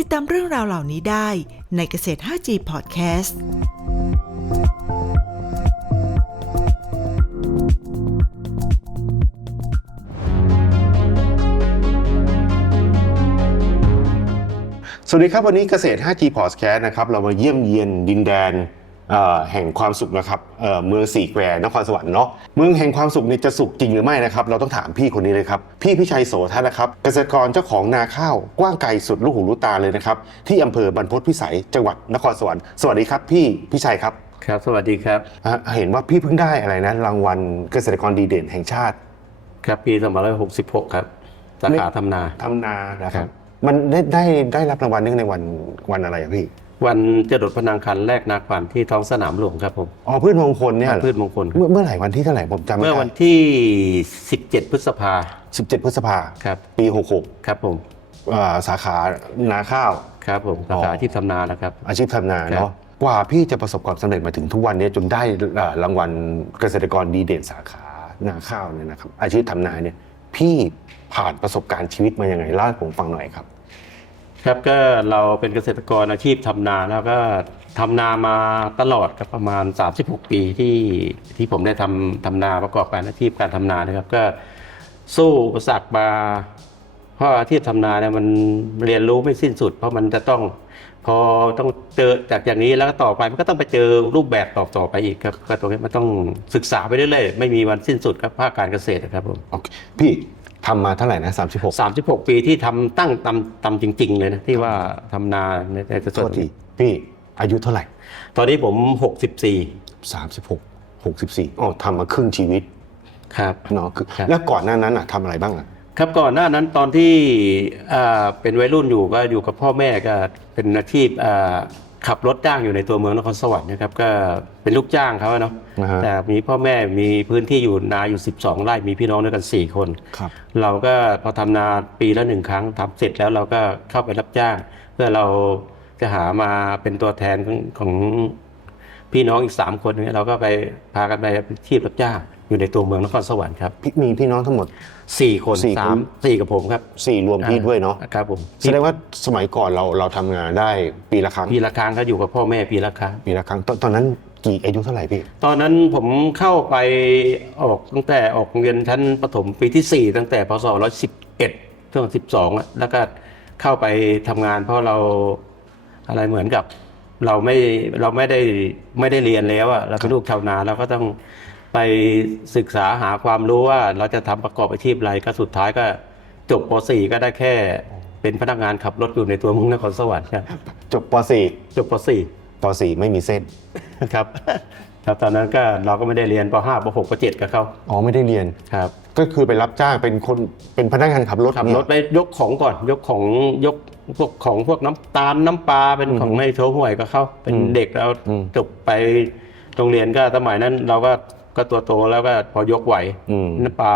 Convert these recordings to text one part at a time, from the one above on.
ติดตามเรื่องราวเหล่านี้ได้ในเกษตร 5G Podcast สวัสดีครับ วันนี้เกษตร 5G Podcast นะครับ เรามาเยี่ยมเยียนดินแดน แห่งความสุขนะครับเอ่อเมืองสี่แควร์นครสวรรค์เนาะเมืองแห่งความสุขนี่จะสุขจริงหรือไม่นะครับเราต้องถามพี่คนนี้เลยครับพี่พิชัยโสธนนะครับเกษตรกรเจ้าของนาข้าวกว้างไกลสุดลูกหูลูกตาเลยนะครับที่อำเภอบรรพตพิสัยจังหวัดนครสวรรค์สวัสดีครับ พี่พิชัยครับครับ สวัสดีครับอะเห็นว่าพี่เพิ่งได้อะไรนะรางวัลเกษตรกรดีเด่นแห่งชาติ ครับปี2566 ครับสาขาทำนาทำนานะคครัรับบมันได้ได้ได้รับรางวัลเนื่องในวันวันอะไรอะพี่ วันจรดพนังคันแรกนาขวัญที่ท้องสนามหลวงครับผมอ๋อพืชมงคลเนี่ยเหรอพืชมงคลเมื่อเมื่อไหร่วันที่เท่าไหร่ผมจำไม่เมื่อได้วันที่ 17 พฤษภา17 พฤษภาครับปี66ครับผมอ่าสาขานาข้าว ครับผมสาขาที่ทำนานะครับ อาชีพทำนาครับ เนาะกว่าพี่จะประสบความสำเร็จมาถึงทุกวันนี้จนได้อ่ารางวัลเกษตรกรดีเด่นสาขานาข้าวเนี่ยนะครับอาชีพทำนาเนี่ยพี่ผ่านประสบการณ์ชีวิตมายังไงเล่าให้ผมฟังหน่อยครับ ครับก็เราเป็นเกษตรกรอาชีพทำนาแล้วก็ทำนามาตลอดครับประมาณ 36 ปีที่ที่ผมได้ทำทำนาประกอบการอาชีพการทำนานะครับ ก็สู้อุปสรรคมาเพราะอาชีพทำนาเนี่ยมันเรียนรู้ไม่สิ้นสุด เพราะมันจะต้องพอต้องเจอจากอย่างนี้แล้วก็ต่อไปมันก็ต้องไปเจอรูปแบบต่อต่อไปอีกครับก็ตรงนี้มันต้องศึกษาไปเรื่อยๆไม่มีวันสิ้นสุดครับภาคการเกษตรนะครับผมพี่ ทำมาเท่าไหร่นะ36 36ปีที่ทำตั้งตำตำจริง ๆ เลยนะที่ว่าทำนาในในเกษโทตษรทีพี่อายุเท่าไหร่ ตอนนี้ผม64 36 64อ๋อทำมาครึ่งชีวิตครับเนาะคือครับแล้วก่อนหน้านั้นอะทำอะไรบ้างอะครับก่อนหน้านั้นตอนที่อ่าเป็นวัยรุ่นอยู่ก็อยู่กับพ่อแม่ก็เป็นอาชีพอ่า ขับรถจ้างอยู่ในตัวเมืองนครสวรรค์นะครับก็เป็นลูกจ้างเขาอะเนาะนะฮะ แต่มีพ่อแม่มีพื้นที่อยู่นาอยู่ 12 ไร่มีพี่น้องด้วยกัน 4 คน ครับ เราก็พอทำนาปีละหนึ่งครั้งทำเสร็จแล้วเราก็เข้าไปรับจ้าง เพื่อเราจะหามาเป็นตัวแทนของของ พี่น้องอีก 3 คนเนี่ยเราก็ไปพากันไปอาชีพรับจ้างอยู่ในตัวเมืองนครสวรรค์ครับพี่มีพี่น้องทั้งหมดสี่คนสี่คน สามสี่กับผมครับ4รวมพี่ด้วยเนาะครับผมแสดงว่าสมัยก่อนเราเราทำงานได้ปีละครั้งปีละครั้งก็อยู่กับพ่อแม่ปีละครั้ง ปีละครั้งตอนตอนนั้นกี่อายุเท่าไหร่พี่ ตอนนั้นผมเข้าไปออกตั้งแต่ออกโรงเรียนชั้นประถมปีที่ 4 ตั้งแต่พศ111ช่วง12อะแล้วก็เข้าไปทำงานเพราะเราอะไรเหมือนกับ เราไม่เราไม่ได้ไม่ได้เรียนแล้วอะเราเป็นลูกชาวนาเราก็ต้องไปศึกษาหาความรู้ว่าเราจะทำประกอบอาชีพอะไรก็สุดท้ายก็จบป .4 ก็ได้แค่เป็นพนักงานขับรถอยู่ในตัวเมุงนครสวรรค์ครับจบปจบป .4 .4 ป .4 ไม่มีเส้นครับ ครับตอนนั้นก็เราก็ไม่ได้เรียนป .5 ป .6 ป .7 กับเขาอ๋อไม่ได้เรียนครับ ก็คือไปรับจ้างเป็นคนเป็นพนักงานขับรถขับเนี่ยรถไปยกของก่อนยกของยกพวกของพวกน้ำตาลน้ำปลาเป็นของในโชห่วยกับเขาเป็นอืมเด็กแล้วอืมจบไปโรงเรียนก็สมัยนั้นเราก็ก็ตัวโตแล้วก็พอยกไหวอืมน้ำปลา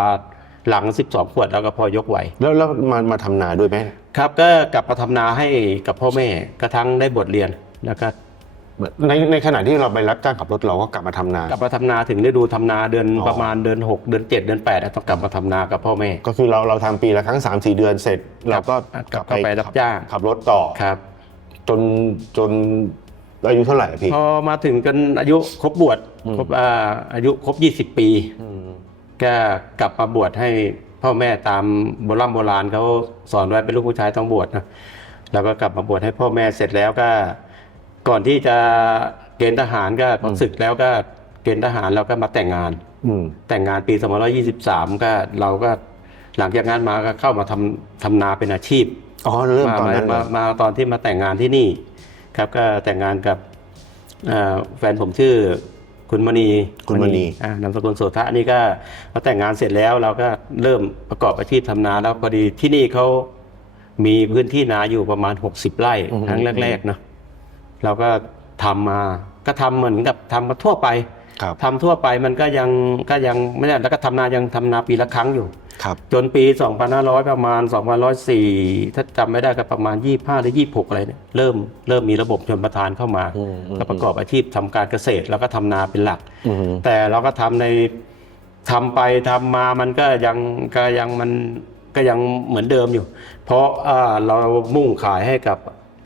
หลัง 12 ขวดแล้วก็พอยกไหว แล้วแล้วมามาทำนาด้วยไหมครับ ก็กลับมาทำนาให้กับพ่อแม่กระทั่งได้บทเรียนแล้วก็ ในในขณะที่เราไปรับจ้างขับรถเราก็กลับมาทำนา กลับมาทำนาถึงได้ดูทำนาเดือนอ๋อ ประมาณเดือน6เดือน7เดือน8ต้องกลับมาทำนากับพ่อแม่ ก็คือเราเราทำปีละครั้ง 3 4 เดือนเสร็จ เราก็กลับไปรับจ้าง ขับรถต่อครับ จนจนอายุเท่าไหร่อะพี่ พอมาถึงกันอายุครบบวชครบอ่าอายุครบ 20 ปี ก็กลับมาบวชให้พ่อแม่ตามโบราณโบราณเขาสอนไว้เป็นลูกผู้ชายต้องบวชนะแล้วก็กลับมาบวชให้พ่อแม่เสร็จแล้วก็ ก่อนที่จะเกณฑ์ทหารก็พอศึกแล้วก็เกณฑ์ทหารเราก็มาแต่งงานอืมแต่งงานปี2523 ก็เราก็หลังจากนั้นมาก็เข้ามาทำทำนาเป็นอาชีพอ๋อเริ่มตอนนั้นมาเลยมามาตอนที่มาแต่งงานที่นี่ ครับก็แต่งงานกับเอ่อแฟนผมชื่อคุณมณีคุณมณีอ่านามสกุลโสทะนี่ก็มาแต่งงานเสร็จแล้วเราก็เริ่มประกอบอาชีพทำนาแล้วพอดีที่นี่เขามีพื้นที่นาอยู่ประมาณ 60 ไร่ครั้งแรกๆเนาะ เราก็ทำมาก็ทำเหมือนกับทำมาทั่วไปครับทำทั่วไปมันก็ยังก็ยังไม่ได้แล้วก็ทำนายังทำนาปีละครั้งอยู่ครับจนปี 2500 ประมาณ 2504 ถ้าจำไม่ได้ก็ประมาณ 25 หรือ 26 อะไรเนี่ยเริ่มเริ่มมีระบบชนประทานเข้ามาอืมอืมก็ประกอบอาชีพทำการเกษตรแล้วก็ทำนาเป็นหลักอืมแต่เราก็ทำในทำไปทำมามันก็ยังก็ยังมันก็ยังเหมือนเดิมอยู่ เพราะอ่าเรามุ่งขายให้กับ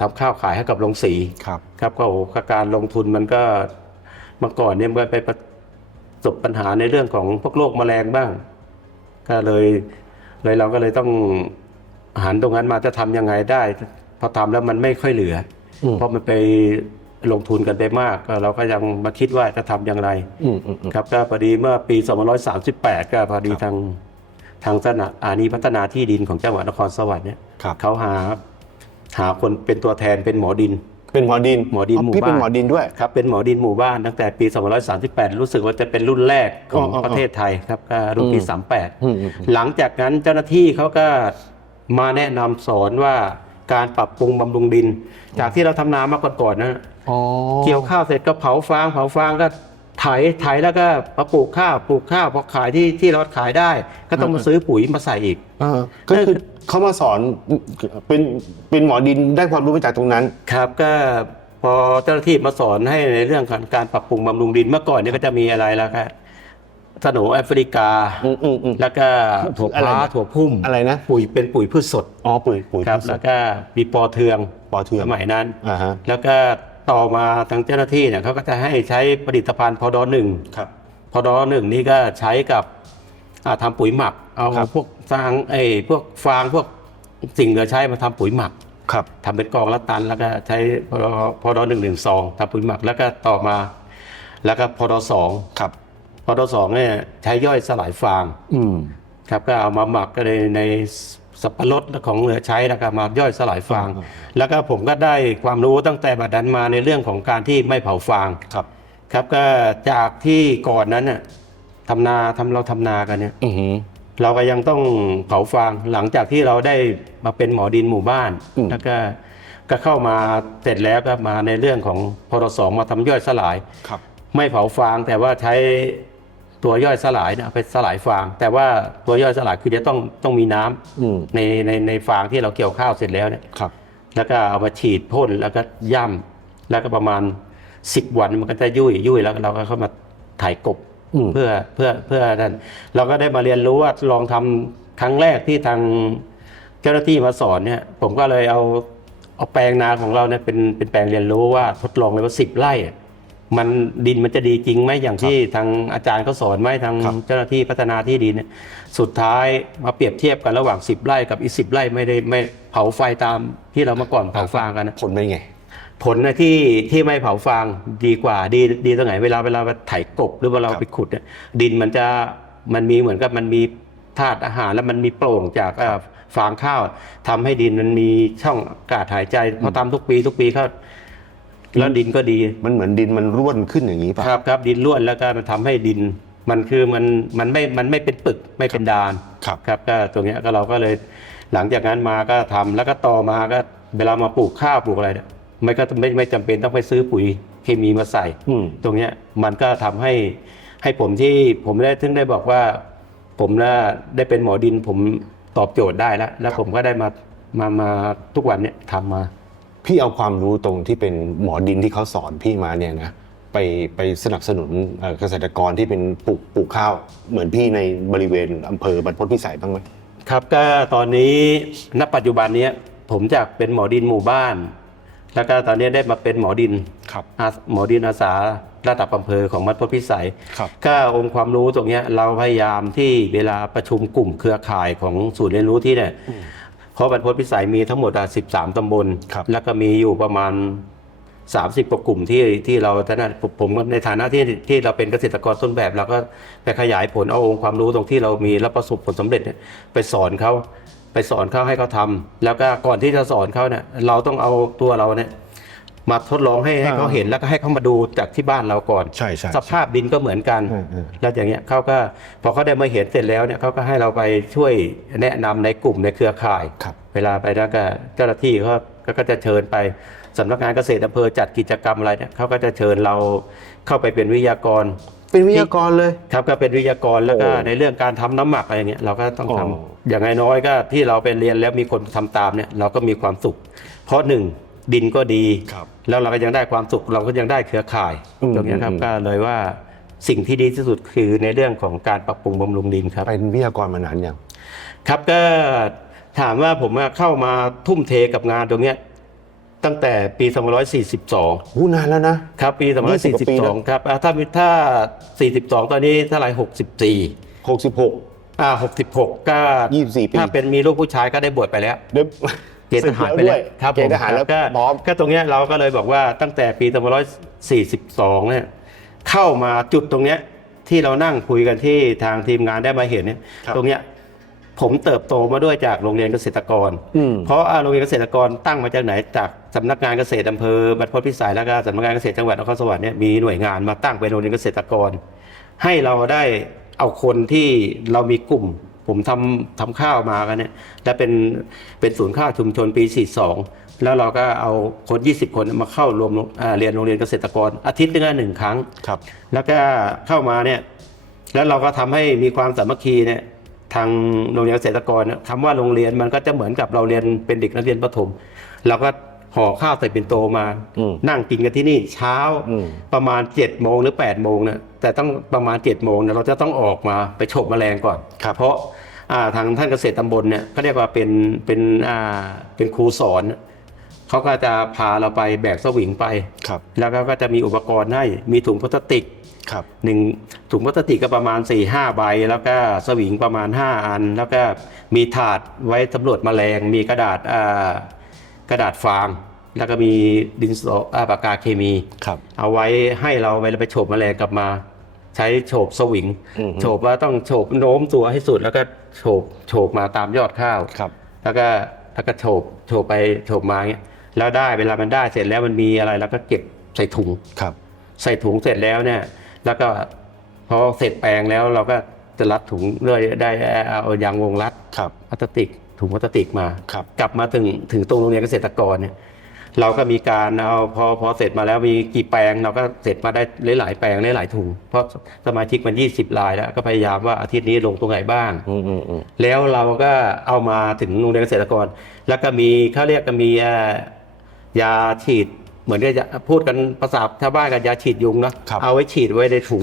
ทำข้าวขายให้กับโรงสีครับครับก็โอ้โหการลงทุนมันก็เมื่อก่อนเนี่ยมันไปประสบปัญหาในเรื่องของพวกโรคแมลงบ้าง ก็เลยเลยเราก็เลยต้องหันตรงนั้นมาจะทำยังไงได้ พอทำแล้วมันไม่ค่อยเหลืออมเพราะมันไปลงทุนกันไปมากก็เราก็ยังมาคิดว่าจะทำอย่างไรอืมอืมอืมครับก็พอดีเมื่อปี2538 ก็พอดีทางทางสถาอานีพัฒนาที่ดินของจังหวัดนครสวรรค์เนี่ยครับเขาหา หาคนเป็นตัวแทนเป็นหมอดิน เป็นหมอดินหมอดินหมู่พี่เป็นบ้านหมอดินด้วย ครับเป็นหมอดินหมู่บ้านตั้งแต่ปี 2538 รู้สึกว่าจะเป็นรุ่นแรกของอ๋ออ๋อประเทศไทยครับก็รุ่นปี อืม38อืมอืมหลังจากนั้นเจ้าหน้าที่เขาก็มาแนะนำสอนว่าการปรับปรุงบำรุงดิน จากที่เราทำนามาก่อนๆนะ อ๋อ เกี่ยวข้าวเสร็จก็เผาฟางเผาฟางก็ ไถไถแล้วก็มาปลูกข้าวปลูกข้าวพอขายที่ที่เราขายได้ ก็ต้องมาซื้อปุ๋ยมาใส่อีกเออก็คือเขามาสอนเป็นเป็นหมอดินได้ความรู้มาจากตรงนั้น ครับก็พอเจ้าหน้าที่มาสอนให้ในเรื่องของการปรับปรุงบำรุงดินเมื่อก่อนเนี่ยก็จะมีอะไรแล้วครับถนนแอฟริกาอืมอืมอืมแล้วก็ถั่วอะไรพล้านะถั่วพุ่มอะไรนะปุ๋ยเป็นปุ๋ยพืชสดอ๋อปุ๋ยปุ๋ยครับพืชสแล้ดวก็มีปอเทืองปอเทืองสมัยนั้นอ่าฮะแล้วก็ ต่อมาทางเจ้าหน้าที่เนี่ยเขาก็จะให้ใช้ผลิตภัณฑ์พอดอหนึ่งครับพอดอหนึ่งนี่ก็ใช้กับอ่าทำปุ๋ยหมัก เอาครับพวกสร้างไอ้พวกฟางพวกสิ่งเหลือใช้มาทำปุ๋ยหมักครับทำเป็นกองละตันแล้วก็ใช้พอดอพอดอหนึ่งหนึ่งสองทำปุ๋ยหมักแล้วก็ต่อมา แล้วก็พอดอสองครับพอดอสองเนี่ยใช้ย่อยสลายฟางอืมครับก็เอามาหมักก็ในใน สับปะรดของเหลือใช้แล้วก็มาย่อยสลายฟาง แล้วก็ผมก็ได้ความรู้ตั้งแต่บัดนั้นมาในเรื่องของการที่ไม่เผาฟางครับ ครับก็จากที่ก่อนนั้นน่ะทำนาทำเราทำนากันเนี่ยอือหือเราก็ยังต้องเผาฟางหลังจากที่เราได้มาเป็นหมอดินหมู่บ้านอืมแล้วก็ก็เข้ามาเสร็จแล้วก็มาในเรื่องของพรสองมาทำย่อยสลายครับไม่เผาฟางแต่ว่าใช้ ตัวย่อยสลายเนี่ยเอาไปสลายฟาง แต่ว่าตัวย่อยสลายคือจะต้องต้องมีน้ำอืมในในในฟางที่เราเกี่ยวข้าวเสร็จแล้วเนี่ยครับ แล้วก็เอามาฉีดพ่นแล้วก็ย่ำแล้วก็ประมาณ 10 วันมันก็จะยุ่ยยุ่ยแล้วเราก็เข้ามาถ่ายกบอืมเพื่อเพื่อเพื่อนั่นเราก็ได้มาเรียนรู้ว่าลองทำครั้งแรกที่ทางเจ้าหน้าที่มาสอนเนี่ย ผมก็เลยเอาเอาแปลงนาของเราเนี่ยเป็นเป็นแปลงเรียนรู้ว่าทดลองเลยว่าสิบไร่อะ มันดินมันจะดีจริงไหมอย่างที่ทางอาจารย์เขาสอนไหมทางครับเจ้าหน้าที่พัฒนาที่ดินเนี่ยสุดท้ายมาเปรียบเทียบกันระหว่าง 10 ไร่กับอีกสิไร่ไม่ได้ไม่เผาไฟตามที่เราเมื่อก่อนเผาฟางกันนะผลเป็นไง ผลนะที่ที่ไม่เผาฟางดีกว่าดีดีตรงไหนเวลาเวลาไปไถกบหรือเวลาครับไปขุดเนี่ยดินมันจะมันมีเหมือนกับมันมีธาตุอาหารแล้วมันมีโปร่งจากเอ่อฟางข้าวทำให้ดินมันมีช่องอากาศหายใจพอทำทุกปีทุกปีเขา แล้วดินก็ดีมันเหมือนดินมันร่วนขึ้นอย่างนี้ป่ะครับครับดินร่วนแล้วก็มันทำให้ดิน มันคือมันมันไม่มันไม่เป็นปึกไม่เป็นดานครับ ครับก็ตรงเนี้ยก็เราก็เลยหลังจากนั้นมาก็ทำแล้วก็ต่อมาก็เวลามาปลูกข้าวปลูกอะไรเนี่ยไม่ก็ไม่ไม่จำเป็นต้องไปซื้อปุ๋ยเคมีมาใส่ อืม ตรงเนี้ยมันก็ทำให้ให้ผมที่ผมได้ถึงได้บอกว่า ผมน่ะได้เป็นหมอดินผมตอบโจทย์ได้แล้ว แล้วผมก็ได้มามามาทุกวันเนี่ยทำมา พี่เอาความรู้ตรงที่เป็นหมอดินที่เขาสอนพี่มาเนี่ยนะไปไปสนับสนุนเอ่อเกษตรกรที่เป็นปลูกปลูกข้าวเหมือนพี่ในบริเวณอำเภอบรรพตพิสัยบ้างไหมครับก็ตอนนี้ณปัจจุบันเนี้ยผมจากเป็นหมอดินหมู่บ้าน แล้วก็ตอนนี้ได้มาเป็นหมอดินครับอาหมอดินอาสาระดับอำเภอของมัดพดพิสัยครับก็องค์ความรู้ตรงเนี้ยเราพยายามที่เวลาประชุมกลุ่มเครือข่ายของศูนย์เรียนรู้ที่เนี่ย เพราะบรรพตพิสัยมีทั้งหมดอะ13 ตำบล ครับแล้วก็มีอยู่ประมาณ 30กว่ากลุ่มที่ที่เราท่านั้นผมผมในฐานะที่ที่เราเป็นเกษตรกรต้นแบบเราก็ไปขยายผลเอาองค์ความรู้ตรงที่เรามีแล้วประสบผลสำเร็จเนี่ยไปสอนเขาไปสอนเขาให้เขาทำแล้วก็ก่อนที่จะสอนเขาเนี่ยเราต้องเอาตัวเราเนี่ย มาทดลองให้ให้เขาเห็นแล้วก็ให้เขามาดูจากที่บ้านเราก่อน ใช่ใช่สภาพดินก็เหมือนกันอืมอืมแล้วอย่างเงี้ยเขาก็พอเขาได้มาเห็นเสร็จแล้วเนี่ยเขาก็ให้เราไปช่วยแนะนำในกลุ่มในเครือข่ายครับเวลาไปแล้วก็เจ้าหน้าที่เขาก็ก็จะเชิญไปสำนักงานเกษตรอำเภอจัดกิจกรรมอะไรเนี่ยเขาก็จะเชิญเราเข้าไปเป็นวิทยากร เป็นวิทยากรเลยครับก็เป็นวิทยากรแล้วก็โอ้ในเรื่องการทำน้ำหมักอะไรเงี้ยเราก็ต้องทำอ๋ออย่างน้อยๆก็ที่เราไปเรียนแล้วมีคนทำตามเนี่ยเราก็มีความสุข เพราะหนึ่ง ดินก็ดีครับแล้วเราก็ยังได้ความสุขเราก็ยังได้เครือข่ายอืมตรงเนี้ยครับอืมก็เลยว่าสิ่งที่ดีที่สุดคือในเรื่องของการปรับปรุงบำรุงดินครับ เป็นวิทยากรมานานยังครับก็ถามว่าผมอะเข้ามาทุ่มเทกับงานตรงเนี้ยตั้งแต่ปี2542หูนานแล้วนะครับ ปี20กว่าปีแล้ว2542 ครับอ่าถ้ามีถ้า 42 ตอนนี้เท่าไหร่64 66 อ่า 66 ก็ 24 ปี ถ้าเป็นมีลูกผู้ชายก็ได้บวชไปแล้ว เดี๋ยวเกณฑ์ทหารไปด้แล้ววยครับเกณฑ์ทหารแล้วก็พร้อมก็ตรงเนี้ยเราก็เลยบอกว่าตั้งแต่ปี2542เนี่ยเข้ามาจุดตรงเนี้ยที่เรานั่งคุยกันที่ทางทีมงานได้มาเห็นเนี่ยครับตรงเนี้ยผมเติบโตมาด้วยจากโรงเรียนเกษตรกรอืมเพราะอ่าโรงเรียนเกษตรกรตั้งมาจากไหนจากสำนักงานเกษตรอำเภอบรรพตพิสัยแล้วก็สำนักงานเกษตรจังหวัดนครสวรรค์เนี่ยมีหน่วยงานมาตั้งเป็นโรงเรียนเกษตรกร ให้เราได้เอาคนที่เรามีกลุ่ม ผมทำทำข้าวมากันเนี่ยและเป็นเป็นศูนย์ข้าวชุมชนปี 42 แล้วเราก็เอาคน 20 คนมาเข้ารวมอ่าเรียนโรงเรียนเกษตรกร อาทิตย์ละหนึ่งครั้งครับ แล้วก็เข้ามาเนี่ยแล้วเราก็ทำให้มีความสามัคคีเนี่ยทางโรงเรียนเกษตรกรเนี่ยคำว่าโรงเรียนมันก็จะเหมือนกับเราเรียนเป็นเด็กนักเรียนประถมเราก็ ห่อข้าวใส่ปิ่นโตมา อืม นั่งกินกันที่นี่เช้าอืม ประมาณ7จ็ดโมงหรือ8ปดโมงเนี่ยแต่ต้องประมาณ7จ็ดโมงเนี่ยเราจะต้องออกมาไปฉกแมลงก่อนครับเพราะอ่าทางท่านเกษตรตำบลเนี่ยเขาเรียกว่าเป็นเป็นอ่าเป็นครูสอนเขาก็จะพาเราไปแบกสวิงไป ครับแล้วก็ก็จะมีอุปกรณ์ให้มีถุงพลาสติก ครับ หนึ่งถุงพลาสติกก็ประมาณ4ี่ห้าใบ แล้วก็สวิงประมาณ 5 อัน แล้วก็มีถาดไว้สำรวจแมลง มีกระดาษอ่า กระดาษฟางแล้วก็มีดินสออาปากกาเคมี ครับ เอาไว้ให้เราเวลาไปโฉบแมลงกลับมา ใช้โฉบสวิงอือฮึ โฉบว่าต้องโฉบโน้มตัวให้สุด แล้วก็โฉบโฉบมาตามยอดข้าว ครับ แล้วก็แล้วก็โฉบโฉบไปโฉบมาเงี้ยแล้วได้เวลามันได้เสร็จแล้วมันมีอะไรแล้วก็เก็บใส่ถุง ครับ ใส่ถุงเสร็จแล้วเนี่ย แล้วก็พอเสร็จแปลงแล้วเราก็จะรัดถุงด้วยได้เอายางวงรัดครับ พลาสติก ถุงพลาสติกมา ครับกลับมาถึงถึงตรงโรงเรียนเกษตรกรเนี่ยเราก็มีการเอาพอพอเสร็จมาแล้วมีกี่แปลงเราก็เสร็จมาได้หลายๆแปลงหลายๆถุงเพราะสมาชิกมัน20รายแล้วก็พยายามว่าอาทิตย์นี้ลงตรงไหนบ้าง อืมอืมอืมแล้วเราก็เอามาถึงโรงเรียนเกษตรกร แล้วก็มีเขาเรียกก็มีเอ่อยาฉีด เหมือนกับจะพูดกันภาษาชาวบ้านกันยาฉีดยุงเนาะครับเอาไว้ฉีดไว้ในถุง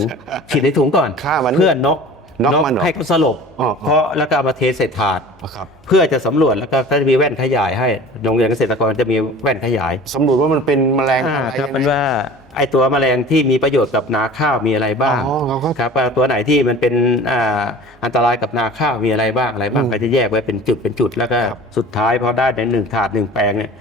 ฉีดในถุงก่อนฆ่ามัน เพื่อนก น็อกมันเหรอให้เขาสลบอ๋อ เพราะแล้วก็เอามาเทใส่ถาดอ๋อครับเพื่อจะสำรวจแล้วก็ก็จะมีแว่นขยายให้โรงเรียนเกษตรกรจะมีแว่นขยายสำรวจว่ามันเป็นแมลงอ่าอะไรก็ยังเป็นไง ว่าไอตัวแมลงที่มีประโยชน์กับนาข้าวมีอะไรบ้างอ๋อเราก็ ครับว่าตัวไหนที่มันเป็นอ่าอันตรายกับนาข้าวมีอะไรบ้างอะไรบ้างอืมก็จะแยกไว้เป็นจุดเป็นจุดแล้วก็ครับสุดท้ายพอได้ในหนึ่งถาดหนึ่งแปลงเนี่ย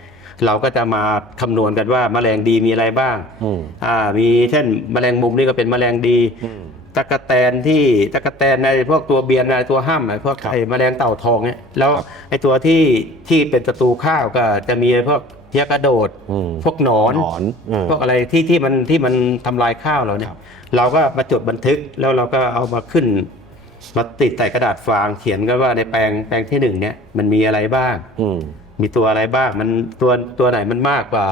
เราก็จะมาคำนวณกันว่าแมลงดีมีอะไรบ้าง อืม อ่ามีเช่นแมลงมุมนี่ก็เป็นแมลงดีอืม ตะกะแตนที่ตะกะแตนในพวกตัวเบียนในตัวห้ามไอ้พวกครับไอ้แมลงเต่าทองเนี่ยแล้วครับไอ้ตัวที่ที่เป็นศัตรูข้าวก็จะมีพวกเพี้ยกระโดดอืมพวกหนอนหนอนเออพวกอะไรที่ที่มันที่มันทำลายข้าวเราเนี่คยรับเราก็มาจดบันทึกแล้วเราก็เอามาขึ้น มาติดใส่กระดาษฟางเขียนกันว่าในแปลงแปลงที่หนึ่งเนี่ยมันมีอะไรบ้างอืมมีตัวอะไรบ้าง มันตัวตัวไหนมันมากกว่า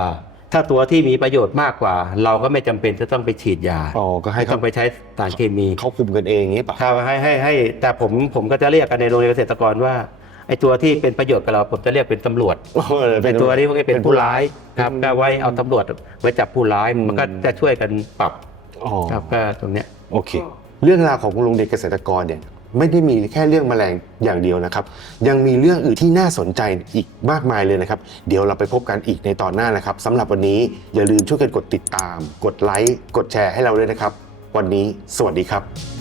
ถ้าตัวที่มีประโยชน์มากกว่า เราก็ไม่จำเป็นจะต้องไปฉีดยาอ๋อก็ให้ไม่ต้เขาองไปใช้สารเคมีเขาคุมกันเองอย่างนี้ป่ะครับให้ให้ให้แต่ผมผมก็จะเรียกกันในโรงเรียนเกษตรกรว่าไอ้ตัวที่เป็นประโยชน์กับเราผมจะเรียกเป็นตำรวจเออไอ้ตัวนี้พวกนี้เป็นผู้ร้ายครับอืมก็ไว้เอาตำรวจไว้จับผู้ร้ายอืมมันก็จะช่วยกันปรับอ๋อครับก็ตรงเนี้ย โอเค เรื่องราวของโรงเรียนเกษตรกรเนี่ย ไม่ได้มีแค่เรื่องแมลงอย่างเดียวนะครับ ยังมีเรื่องอื่นที่น่าสนใจอีกมากมายเลยนะครับ เดี๋ยวเราไปพบกันอีกในตอนหน้านะครับสำหรับวันนี้อย่าลืมช่วยกันกดติดตาม กดไลค์กดแชร์ให้เราด้วยนะครับ วันนี้สวัสดีครับ